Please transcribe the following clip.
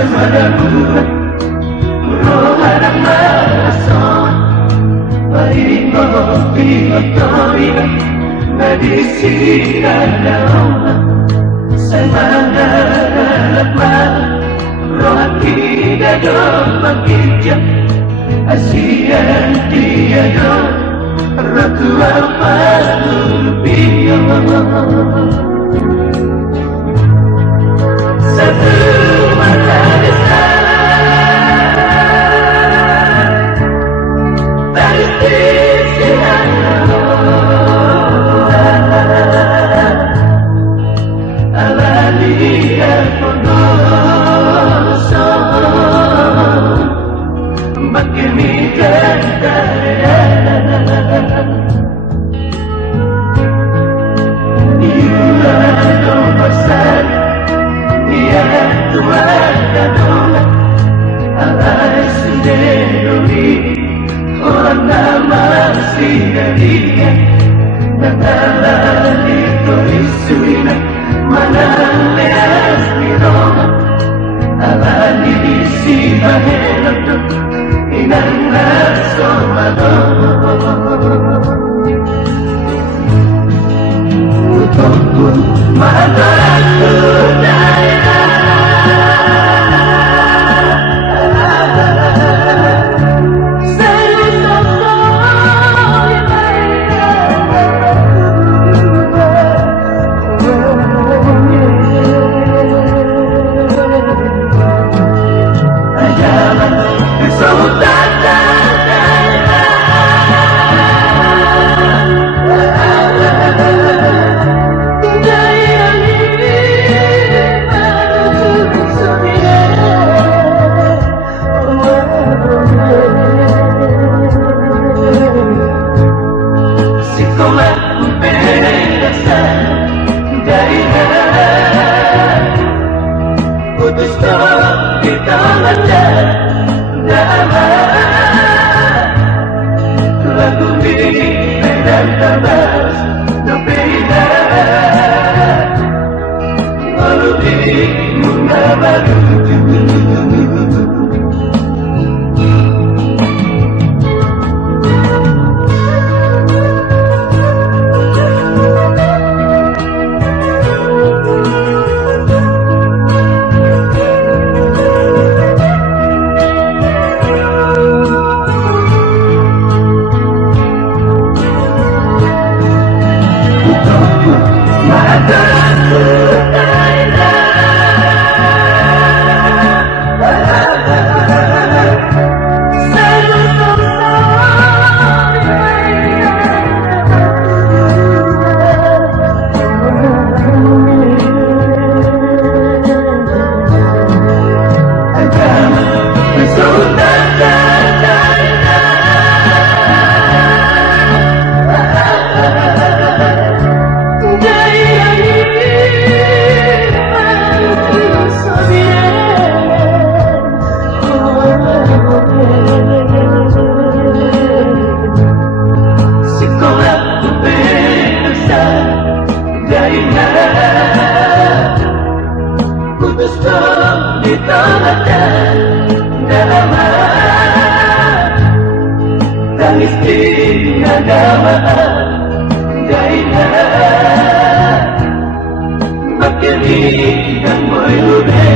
marabutan puro harap marason Pahingo pingotoy na disigalaw Sa mga nalakman puro hakidadong magkidya Asiyan tiyadong ratuang panulupiyo Sa tumatalasan Palistis sinalaman Alalihan pondosong Magkimitan kaya Yulano pasan Niyan tuwan kanula Alay sunderi Orang naman sinaliya Natalali ko isuina Manang leas ni Roma Alali si Mahelo Inang naso Utongku mahalaku daerah Putus di tangannya damai Lagu ini dan tabas berbeda Lalu ini mengabaru Putus di tangan dalaman Tangis di nagamaan Gainan Magkili ang mo'y lube